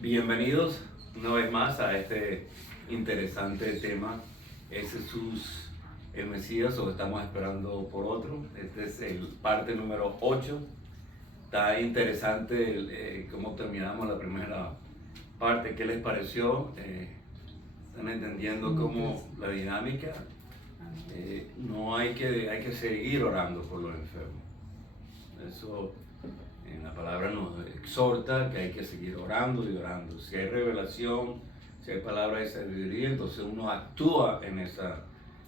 Bienvenidos una vez más a este interesante tema. ¿Es Jesús el Mesías o estamos esperando por otro? Este es el parte número 8. Está interesante cómo terminamos la primera parte. ¿Qué les pareció? ¿Están entendiendo cómo la dinámica? No hay que seguir orando por los enfermos. Eso en la palabra nos exhorta que hay que seguir orando y orando. Si hay revelación, si hay palabra de sabiduría, entonces uno actúa en esa.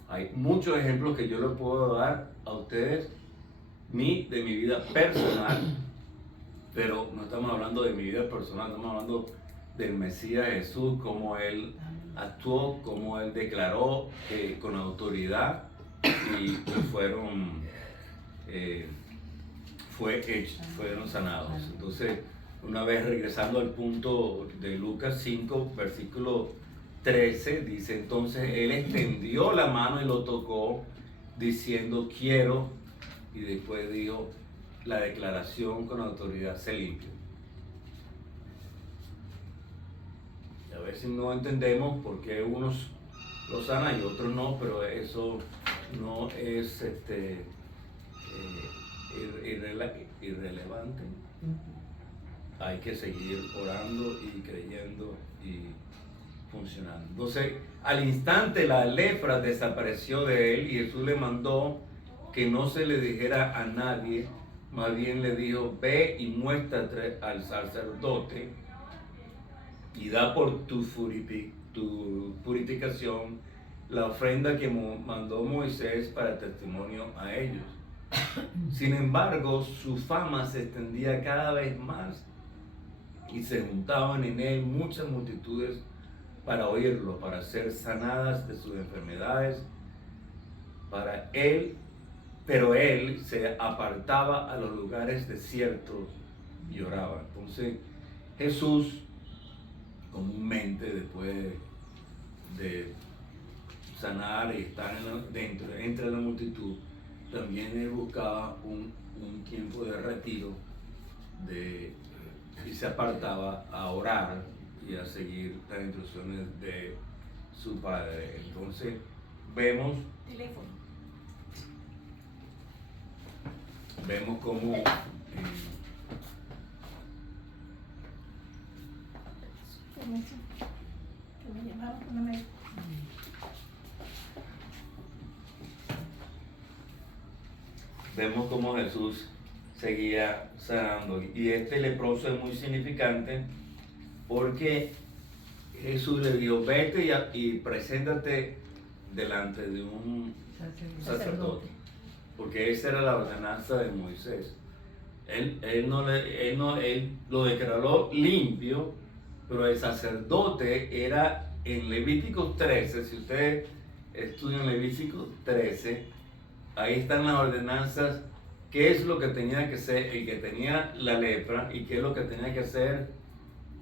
Hay muchos ejemplos que yo les puedo dar a ustedes de mi vida personal, pero no estamos hablando de mi vida personal, estamos hablando del Mesías Jesús, cómo Él actuó, cómo Él declaró con autoridad y fueron fueron sanados. Entonces, una vez regresando al punto de Lucas 5, versículo 13, dice: entonces él extendió la mano y lo tocó, diciendo quiero, y después dijo la declaración con autoridad: se limpia. Y a veces no entendemos por qué unos lo sanan y otros no, pero eso no es irrelevante. Hay que seguir orando y creyendo y funcionando. Entonces, al instante la lepra desapareció de él y Jesús le mandó que no se le dijera a nadie, más bien le dijo: ve y muéstrate al sacerdote y da por tu purificación la ofrenda que mandó Moisés para testimonio a ellos. Sin embargo, su fama se extendía cada vez más y se juntaban en él muchas multitudes para oírlo, para ser sanadas de sus enfermedades. Pero él se apartaba a los lugares desiertos y oraba. Entonces, Jesús, comúnmente, después de sanar y estar entre la multitud, también él buscaba un tiempo de retiro y se apartaba a orar y a seguir las instrucciones de su padre. Entonces vemos cómo vemos cómo Jesús seguía sanando. Y este leproso es muy significante porque Jesús le dijo: vete y preséntate delante de un sacerdote. Porque esa era la ordenanza de Moisés. Él lo declaró limpio, pero el sacerdote era en Levítico 13. Si ustedes estudian Levítico 13, ahí están las ordenanzas, qué es lo que tenía que hacer el que tenía la lepra y qué es lo que tenía que hacer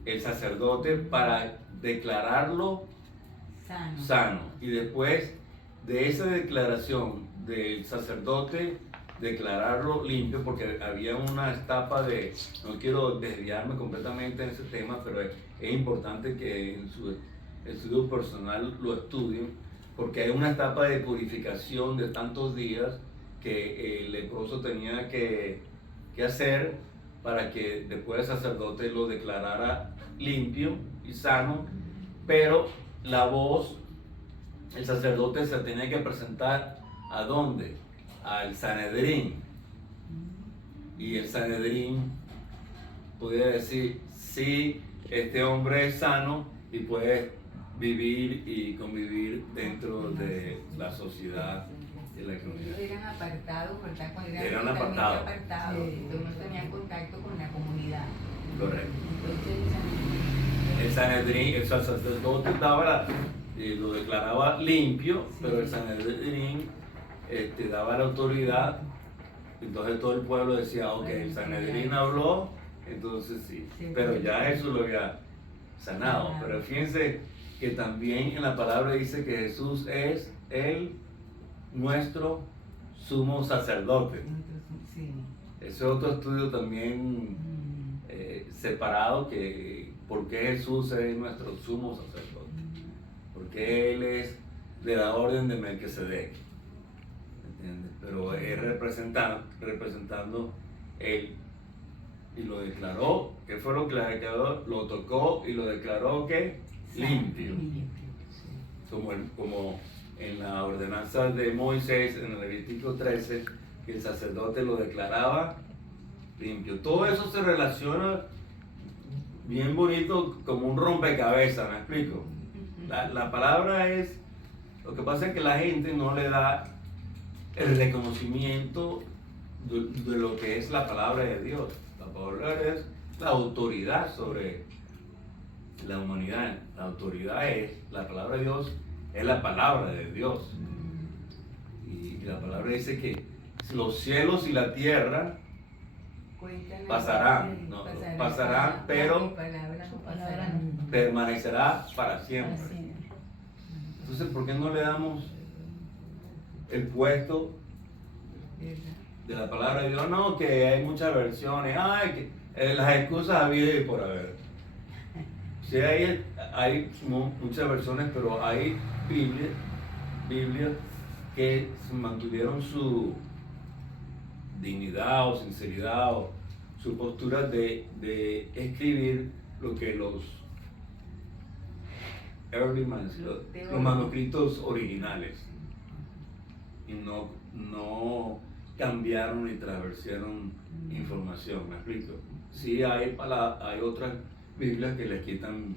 el sacerdote para declararlo sano. Y después de esa declaración del sacerdote, declararlo limpio, porque había una etapa no quiero desviarme completamente en ese tema, pero es importante que en su estudio personal lo estudien, porque hay una etapa de purificación de tantos días que el leproso tenía que hacer para que después el sacerdote lo declarara limpio y sano. Pero la voz, el sacerdote se tenía que presentar ¿a dónde? Al Sanedrín. Y el Sanedrín podía decir: sí, este hombre es sano y puede vivir y convivir dentro de la sociedad de la comunidad. Eran apartados, ¿verdad? Eran apartados. Entonces no tenían contacto con la comunidad. Correcto. Entonces el Sanedrín, el sacerdote lo declaraba limpio, pero el Sanedrín daba la autoridad. Entonces todo el pueblo decía: ok, el Sanedrín habló, entonces sí. Pero ya Jesús lo había sanado. Pero fíjense que también en la palabra dice que Jesús es nuestro sumo sacerdote. Ese es otro estudio también separado que por qué Jesús es nuestro sumo sacerdote, porque Él es de la orden de Melquisedec, ¿entiendes? Pero es representando Él, y lo declaró. ¿Qué fue lo que le declaró? Lo tocó y lo declaró que limpio. Como en la ordenanza de Moisés, en el Levítico 13, que el sacerdote lo declaraba limpio. Todo eso se relaciona bien bonito, como un rompecabezas, ¿me explico? La palabra es, lo que pasa es que la gente no le da el reconocimiento de lo que es la palabra de Dios. La palabra es la autoridad sobre la humanidad. La autoridad es, la palabra de Dios es la palabra de Dios. Y la palabra dice que los cielos y la tierra pasarán, pero permanecerá para siempre. Entonces, ¿por qué no le damos el puesto de la palabra de Dios? No, que hay muchas versiones, que las excusas habidas y por haber. Sí, hay muchas versiones, pero hay Biblias que mantuvieron su dignidad o sinceridad o su postura de escribir lo que los manuscritos originales, y no cambiaron ni transversieron información. ¿Me explico? Sí, hay otras Biblias que les quitan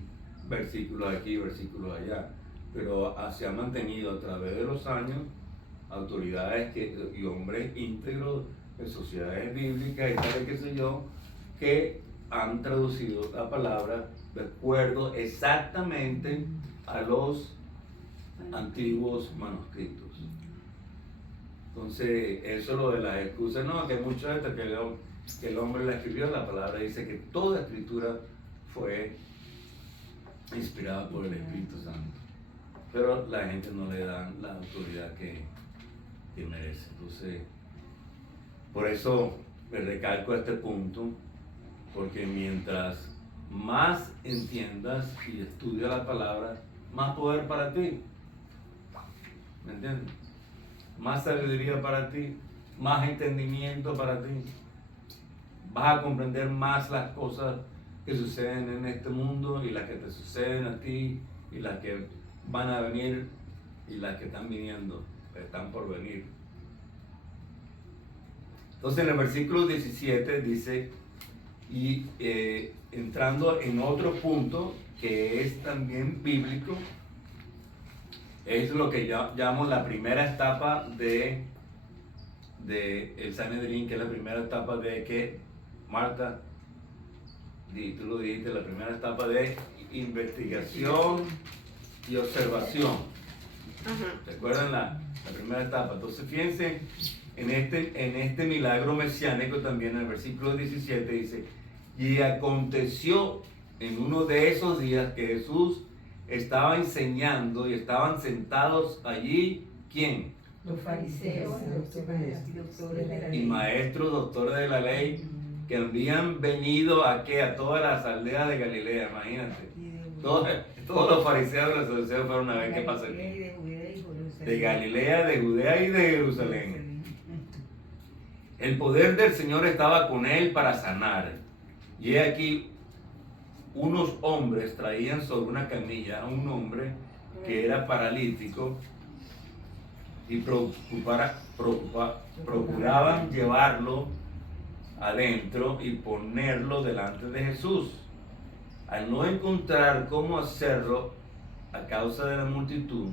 versículos aquí, versículos allá, pero se ha mantenido a través de los años autoridades y hombres íntegros de sociedades bíblicas y tal, qué sé yo, que han traducido la palabra de acuerdo exactamente a los antiguos manuscritos. Entonces, eso lo de las excusas, no, que mucho de esto que el hombre la escribió, la palabra dice que toda escritura fue inspirada por el Espíritu Santo, pero la gente no le da la autoridad que merece. Entonces, por eso me recalco este punto, porque mientras más entiendas y estudias la palabra, más poder para ti, ¿me entiendes? Más sabiduría para ti, más entendimiento para ti. Vas a comprender más las cosas que suceden en este mundo y las que te suceden a ti y las que van a venir y las que están viniendo, están por venir. Entonces en el versículo 17 dice, y entrando en otro punto que es también bíblico, es lo que yo llamo la primera etapa de el Sanedrín, que es la primera etapa de que, Marta, tú lo dijiste, la primera etapa de investigación y observación. ¿Recuerdan la primera etapa? Entonces fíjense, en este milagro mesiánico también en el versículo 17 dice, y aconteció en uno de esos días que Jesús estaba enseñando y estaban sentados allí, ¿quién? Los fariseos Y maestros, doctores de la ley, que habían venido a todas las aldeas de Galilea, imagínate. Todos los fariseos y los saduceos fueron a ver qué pasa aquí. De Galilea, de Judea y de Jerusalén. El poder del Señor estaba con él para sanar. Y he aquí, unos hombres traían sobre una camilla a un hombre que era paralítico y procuraban llevarlo adentro y ponerlo delante de Jesús. Al no encontrar cómo hacerlo a causa de la multitud,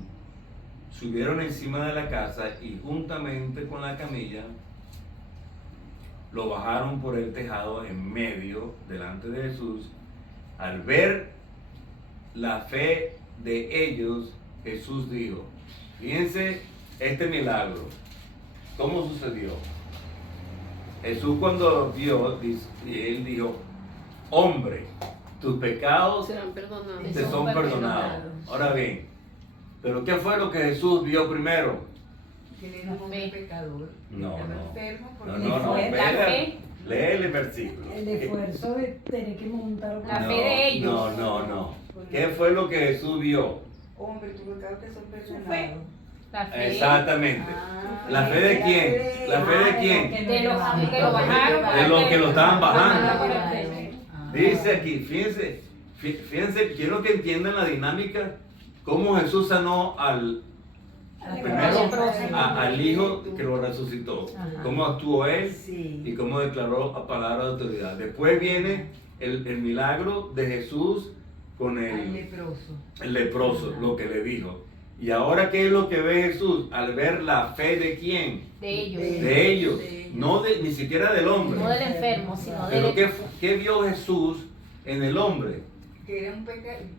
subieron encima de la casa y juntamente con la camilla lo bajaron por el tejado en medio delante de Jesús. Al ver la fe de ellos, Jesús dijo, fíjense este milagro, ¿cómo sucedió? Jesús cuando vio, él dijo, hombre, tus pecados te son perdonados. Ahora bien, ¿pero qué fue lo que Jesús vio primero? Que él era un hombre pecador. No, estaba no. enfermo porque No, fue espera. Lee el versículo. El esfuerzo de tener que montar La fe de ellos. No. ¿Qué fue lo que Jesús vio? Hombre, tus pecados te son fe. perdonados. La fe Exactamente. Ah, ¿La fe de quién? ¿La fe de quién? de los que lo bajaron. De los que lo estaban bajando. Por el fe. Dice aquí, fíjense, quiero que entiendan la dinámica, cómo Jesús sanó primero al hijo que lo resucitó, Ajá. cómo actuó él Sí. y cómo declaró a palabra de autoridad. Después viene el milagro de Jesús con Al el leproso. leproso, lo que le dijo. Y ahora, ¿qué es lo que ve Jesús? Al ver la fe de quién? De ellos. De ellos, no ni siquiera del hombre. No del enfermo, sino Pero del ¿qué vio Jesús en el hombre? Que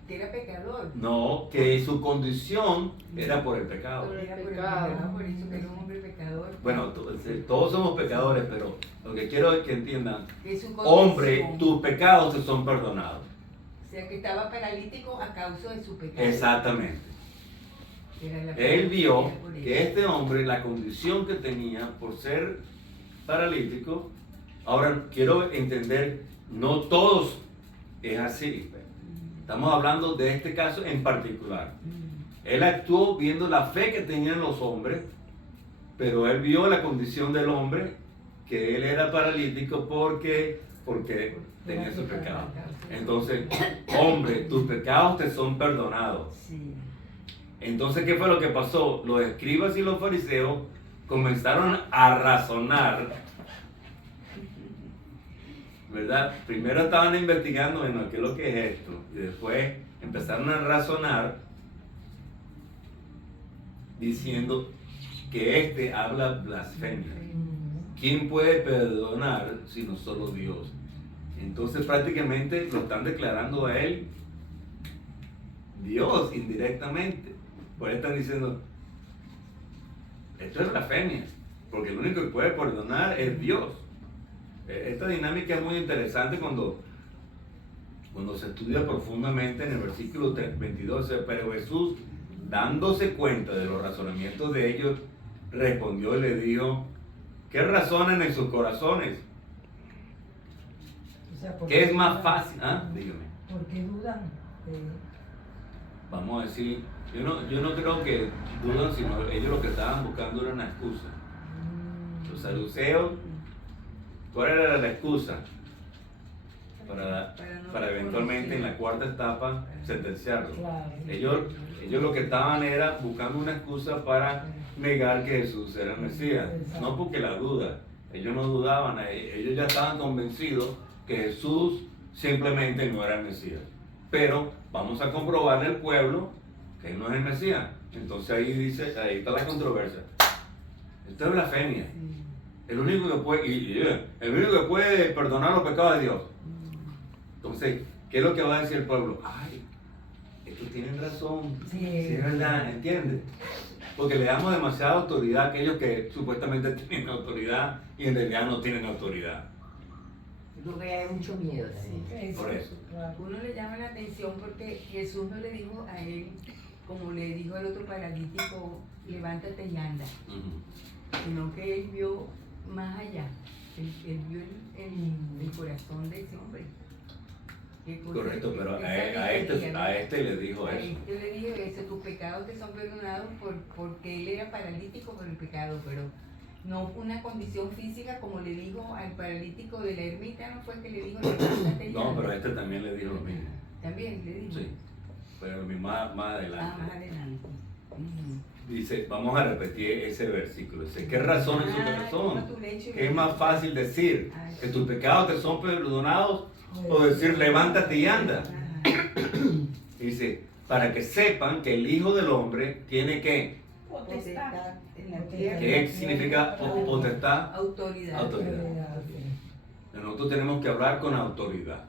era pecador. No, que su condición era por el pecado. Era por el pecado, por eso que era un hombre pecador. Bueno, todos somos pecadores, pero lo que quiero es que entiendan, Que su condición, hombre, tus pecados te son perdonados. O sea, que estaba paralítico a causa de su pecado. Exactamente. Era la Él vio era por que eso. este hombre, la condición que tenía por ser paralítico, ahora quiero entender, no todos es así. Estamos hablando de este caso en particular. Él actuó viendo la fe que tenían los hombres, pero él vio la condición del hombre, que él era paralítico porque tenía su pecado. Entonces, hombre, tus pecados te son perdonados. Sí. Entonces, ¿qué fue lo que pasó? Los escribas y los fariseos comenzaron a razonar, ¿verdad? Primero estaban investigando, bueno, ¿qué es lo que es esto? Y después empezaron a razonar diciendo que este habla blasfemia. ¿Quién puede perdonar sino solo Dios? Entonces prácticamente lo están declarando a él Dios indirectamente. Por eso están diciendo, esto es blasfemia, porque el único que puede perdonar es Dios. Esta dinámica es muy interesante cuando se estudia profundamente en el versículo 22, pero Jesús, dándose cuenta de los razonamientos de ellos, respondió y le dijo, ¿qué razonan en sus corazones? O sea, ¿por ¿Qué es más dudan? fácil? Dígame. ¿Por qué dudan? Vamos a decir, yo no creo que dudan, sino ellos lo que estaban buscando era una excusa. Los saduceos, ¿cuál era la excusa? Para eventualmente en la cuarta etapa sentenciarlo. Claro. Ellos lo que estaban era buscando una excusa para negar que Jesús era el Mesías. No porque la duda, ellos no dudaban, ellos ya estaban convencidos que Jesús simplemente no era el Mesías. Pero vamos a comprobarle al pueblo que él no es el Mesías. Entonces ahí está la controversia. Esto es blasfemia. El único que puede perdonar los pecados de Dios. Entonces, ¿qué es lo que va a decir el pueblo? Ay, estos tienen razón. Sí. Es verdad, ¿entiendes? Porque le damos demasiada autoridad a aquellos que supuestamente tienen autoridad y en realidad no tienen autoridad. Yo creo que hay mucho miedo también. Por eso. Claro. Uno le llama la atención porque Jesús no le dijo a él, como le dijo al otro paralítico, levántate y anda, sino que él vio más allá. Él vio el corazón de ese hombre. Correcto, pero Esa a este le dijo A eso. este le dijo eso, tus pecados te son perdonados porque él era paralítico por el pecado, pero no una condición física como le dijo al paralítico de la ermita, no fue que le dijo levántate y No, anda. pero este también le dijo lo mismo. También le dijo. Sí, pero más adelante. Más adelante. Dice, vamos a repetir ese versículo. Dice, ¿qué razón en su corazón? toma tu lecho y ¿Qué es más fácil decir? Ay. ¿Que tus pecados te son perdonados? O decir, levántate y anda. Ajá. Dice, para que sepan que el Hijo del Hombre tiene que, Potestad en la tierra. ¿qué significa potestad? Autoridad. Autoridad. Nosotros tenemos que hablar con autoridad.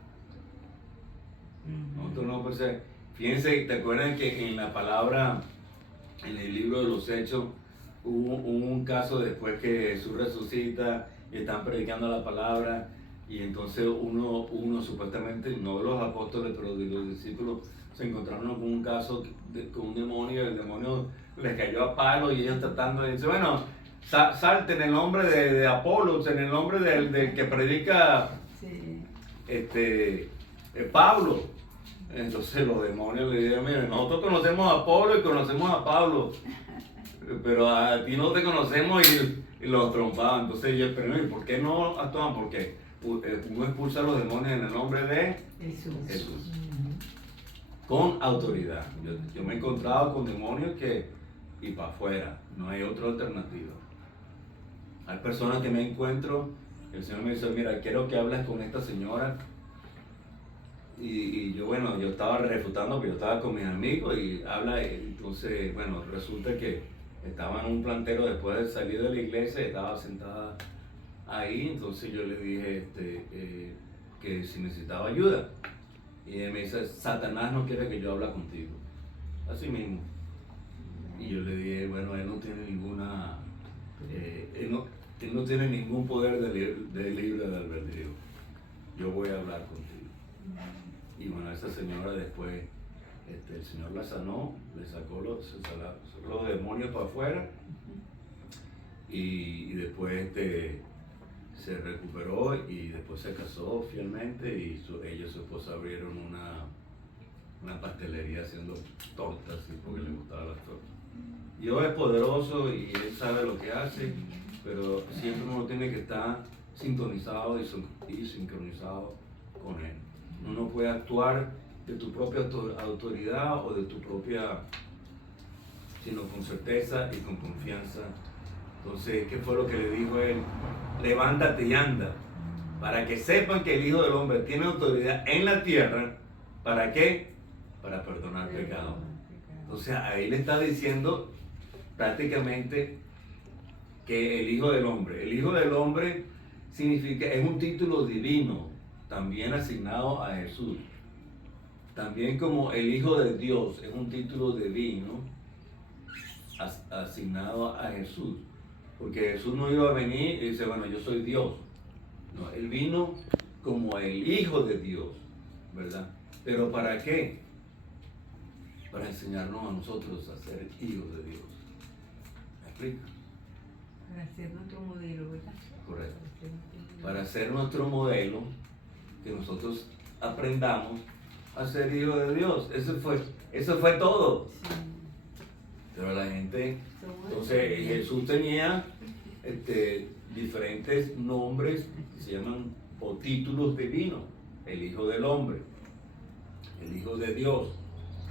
Ujú. Nosotros no, pues, fíjense, ¿te acuerdan que en la palabra, en el libro de los Hechos, hubo un caso después que Jesús resucita y están predicando la palabra? Y entonces uno supuestamente, no de los apóstoles, pero de los discípulos, se encontraron con un caso con un demonio, y el demonio les cayó a palo y ellos tratando de decir, bueno, salte en el nombre de Apolo, en el nombre del que predica Sí. Pablo. Entonces los demonios le dijeron, mire, nosotros conocemos a Apolo y conocemos a Pablo, pero a ti no te conocemos, y los trompaban. Entonces yo, pero ¿y por qué no actúan? Porque uno expulsa a los demonios en el nombre de Jesús, con autoridad. Yo me he encontrado con demonios y para afuera, no hay otra alternativa. Hay personas que me encuentro, el Señor me dice, mira, quiero que hables con esta señora. Y yo, bueno, yo estaba refutando, porque yo estaba con mis amigos y habla, entonces, bueno, resulta que estaba en un plantero después de salir de la iglesia, estaba sentada ahí, entonces yo le dije que si necesitaba ayuda. Y ella me dice, Satanás no quiere que yo hable contigo. Así mismo. Y yo le dije, bueno, él no tiene ninguna, él no tiene ningún poder de libre de albedrío. Yo voy a hablar contigo. Y bueno, esa señora después, el Señor la sanó, le sacó los demonios para afuera, y después se recuperó y después se casó fielmente, y ella y su esposa abrieron una pastelería haciendo tortas, porque le gustaban las tortas. Dios es poderoso y Él sabe lo que hace, pero siempre uno tiene que estar sintonizado y sincronizado con Él. Uno no puede actuar de tu propia autoridad o de tu propia, sino con certeza y con confianza. Entonces, ¿qué fue lo que le dijo Él? Levántate y anda, para que sepan que el Hijo del Hombre tiene autoridad en la tierra. ¿Para qué? Para perdonar pecados. Entonces, ahí le está diciendo prácticamente que el Hijo del Hombre significa, es un título divino, también asignado a Jesús. También como el Hijo de Dios es un título divino asignado a Jesús. Porque Jesús no iba a venir y dice, bueno, yo soy Dios. No, Él vino como el Hijo de Dios, ¿verdad? ¿Pero para qué? Para enseñarnos a nosotros a ser hijos de Dios. ¿Me explico? Para ser nuestro modelo, ¿verdad? Correcto. Para ser nuestro modelo, que nosotros aprendamos a ser hijos de Dios. Eso fue todo. Sí. Pero la gente, entonces Jesús tenía diferentes nombres que se llaman o títulos divinos. El Hijo del Hombre, el Hijo de Dios.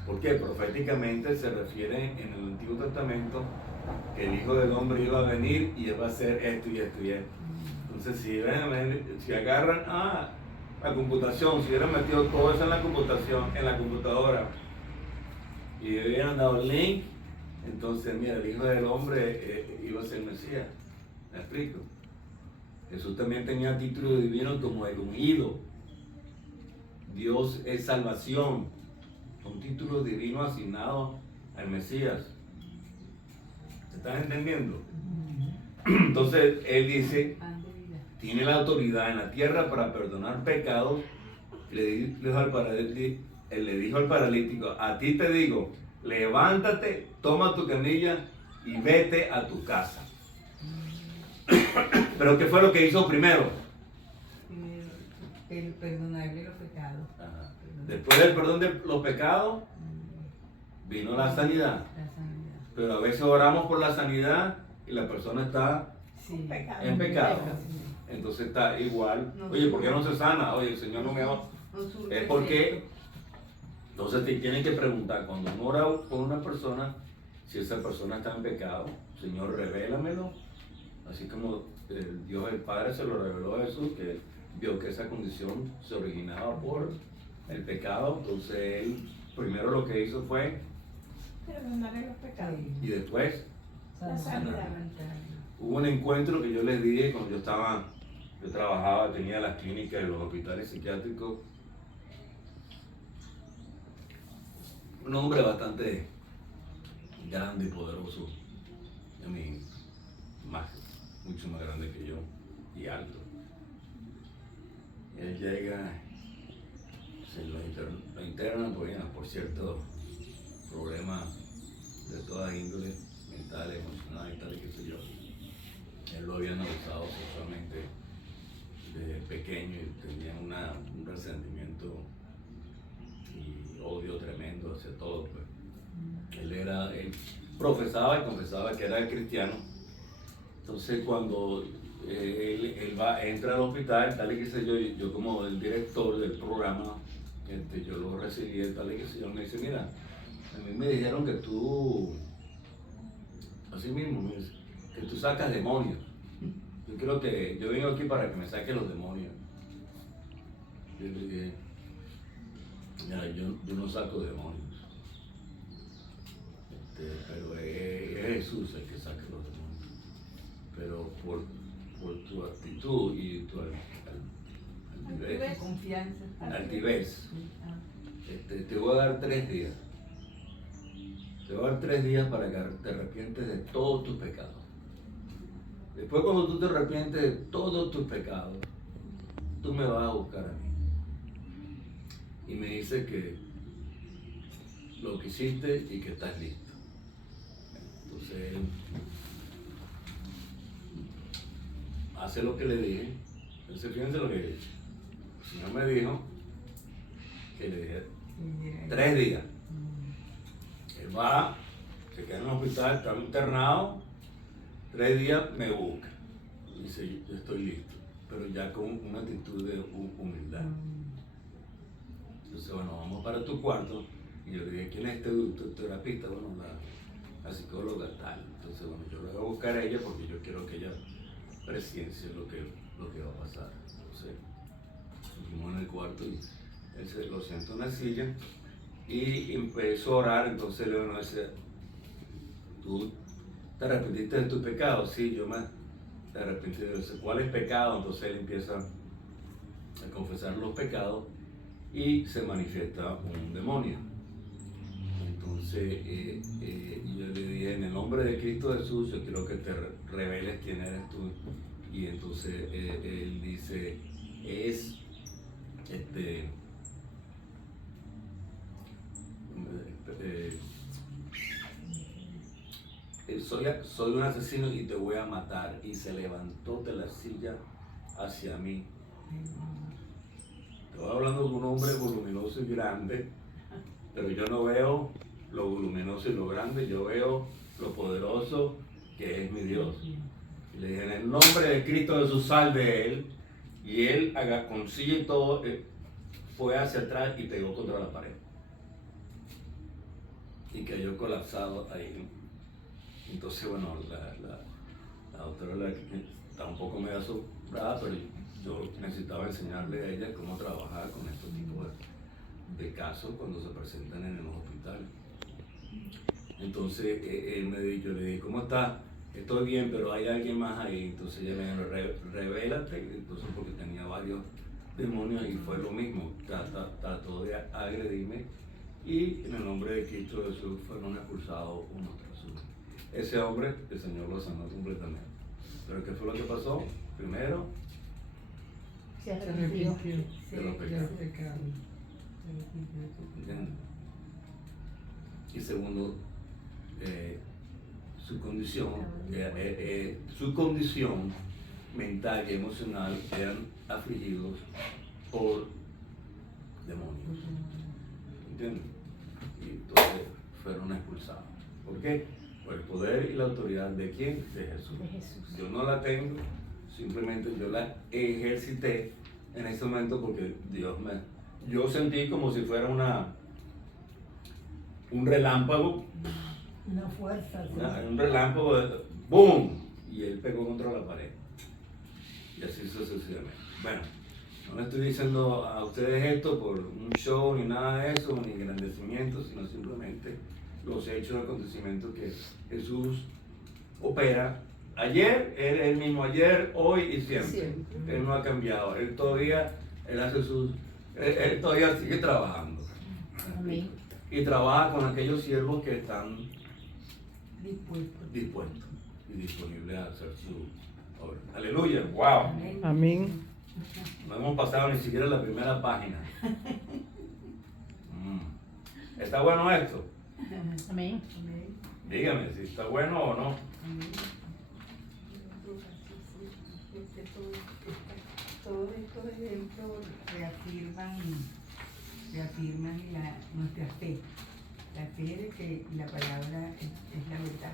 Porque proféticamente se refiere en el Antiguo Testamento que el Hijo del Hombre iba a venir y iba a hacer esto y esto y esto. Entonces si agarran la computación, si hubieran metido todo eso en la computación, en la computadora, y hubieran dado el link, entonces mira, el Hijo del Hombre iba a ser Mesías. ¿Me explico? Jesús también tenía títulos divinos como el ungido. Dios es salvación. Un título divino asignado al Mesías. ¿Se están entendiendo? Entonces él dice, tiene la autoridad en la tierra para perdonar pecados. Le dijo al paralítico, a ti te digo, levántate, toma tu camilla y vete a tu casa. Pero ¿qué fue lo que hizo primero? El perdonarle los pecados. Ajá. Después del perdón de los pecados, vino la sanidad. La sanidad. Pero a veces oramos por la sanidad y la persona está Sí. en pecado. Sí. Entonces está igual. No Oye, ¿por qué no se sana? Oye, el Señor no me ama. No surge Es porque, efecto. entonces te tienen que preguntar, cuando uno ora por una persona, si esa persona está en pecado, Señor, revélamelo. Así como Dios el Padre se lo reveló a Jesús, que vio que esa condición se originaba por el pecado. Entonces él primero lo que hizo fue, Perdonaré los pecados. y después La sanidad. hubo un encuentro que yo les dije cuando yo trabajaba, tenía las clínicas de los hospitales psiquiátricos. Un hombre bastante grande y poderoso, mucho más grande que yo y alto. Él llega, se lo internan por ciertos problemas de toda índole, mental, emocional y tal, y qué sé yo. él lo habían abusado sexualmente desde pequeño y tenía un resentimiento y odio tremendo hacia todo, pues. Él profesaba y confesaba que era cristiano. Entonces cuando entra al hospital, tal y que sé yo como el director del programa, yo lo recibí, tal y que sé yo, me dice, mira, a mí me dijeron que tú, así mismo, me dice, que tú sacas demonios. Yo vengo aquí para que me saques los demonios. Yo le dije, mira, yo no saco demonios. Pero es Jesús el que saca los demonios. Pero por tu actitud y tu altivez, Confianza. altivez, te voy a dar 3 días. Te voy a dar 3 días para que te arrepientes de todos tus pecados. Después, cuando tú te arrepientes de todos tus pecados, tú me vas a buscar a mí. Y me dice que lo que hiciste y que estás listo. Entonces, hace lo que le dije. Entonces, fíjense lo que dije. El Señor me dijo que le dije 3 días. Él va, se queda en el hospital, está internado, 3 días me busca. Y dice, yo estoy listo, pero ya con una actitud de humildad. Entonces, bueno, vamos para tu cuarto. Y yo le dije, ¿quién es tu terapista? Bueno, la psicóloga tal. Entonces, bueno, yo le voy a buscar a ella porque yo quiero que ella presencia lo que va a pasar. Entonces, fuimos en el cuarto y él lo sentó en la silla y empezó a orar. Entonces León dice, ¿tú te arrepentiste de tus pecados? Sí, yo me arrepentí de eso. ¿Cuál es pecado? Entonces él empieza a confesar los pecados y se manifiesta un demonio. Entonces yo le dije, en el nombre de Cristo Jesús, yo quiero que te reveles quién eres tú. Y entonces él dice, soy un asesino y te voy a matar. Y se levantó de la silla hacia mí. Estoy hablando de un hombre voluminoso y grande, pero yo no veo lo voluminoso y lo grande, yo veo lo poderoso que es mi Dios. Y le dije, en el nombre de Cristo Jesús, sal de él. Y él, con silla y todo, fue hacia atrás y pegó contra la pared. Y cayó colapsado ahí. Entonces, bueno, la doctora está un poco medio asombrada, pero yo necesitaba enseñarle a ella cómo trabajar con estos tipos de casos cuando se presentan en los hospitales. Entonces, yo le dije, ¿cómo estás? Estoy bien, pero hay alguien más ahí. Entonces ella me dijo, revélate. Entonces, porque tenía varios demonios y fue lo mismo. Trató de agredirme y en el nombre de Cristo Jesús fueron expulsados uno tras uno. Ese hombre, el Señor lo sanó completamente. Pero ¿qué fue lo que pasó? Primero, Se arrepintió. de los pecados. ¿Entiendes? Y segundo, su condición mental y emocional eran afligidos por demonios. ¿Entiendes? Y entonces fueron expulsados. ¿Por qué? Por el poder y la autoridad de ¿quién? De Jesús. De Jesús. Yo no la tengo, simplemente yo la ejercité en ese momento porque yo sentí como si fuera un relámpago. Una fuerza. Sí. Un relámpago, ¡boom! Y él pegó contra la pared. Y así sucesivamente. Bueno, no le estoy diciendo a ustedes esto por un show ni nada de eso, ni engrandecimiento, sino simplemente los hechos, acontecimientos que Jesús opera. Ayer, él mismo, ayer, hoy y siempre. Él no ha cambiado. Él todavía sigue trabajando. Amén. Y trabaja con aquellos siervos que están dispuestos y disponibles a hacer su obra. Aleluya, wow. Amén. No hemos pasado ni siquiera la primera página. ¿Está bueno esto? Amén. Dígame si está bueno o no. realmente todos estos eventos reafirman nuestra fe. La fe de que la palabra es la verdad.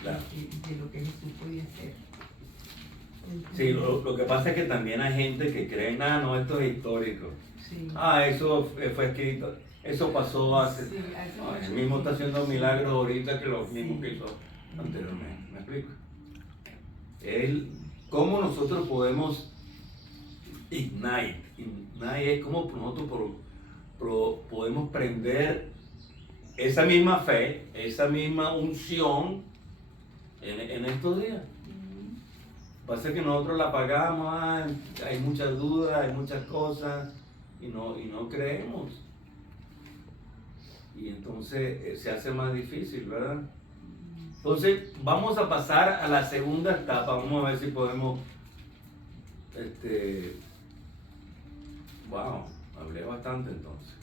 Claro. De lo que Jesús podía hacer. Sí, lo que pasa es que también hay gente que cree, no, esto es histórico. Sí. Eso fue escrito, eso pasó hace... Sí, No, mucho el mismo está haciendo tiempo. milagros ahorita que los mismos Sí. que hizo anteriormente. ¿Me explico? ¿Cómo nosotros podemos ignite es como nosotros podemos prender esa misma fe, esa misma unción en estos días. Pasa que nosotros la apagamos, hay muchas dudas, hay muchas cosas y no creemos. Y entonces se hace más difícil, ¿verdad? Entonces vamos a pasar a la segunda etapa, vamos a ver si podemos, wow, hablé bastante entonces.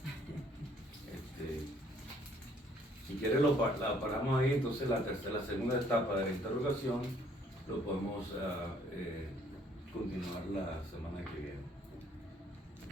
Si quieres la paramos ahí, entonces la segunda etapa de la interrogación lo podemos continuar la semana que viene.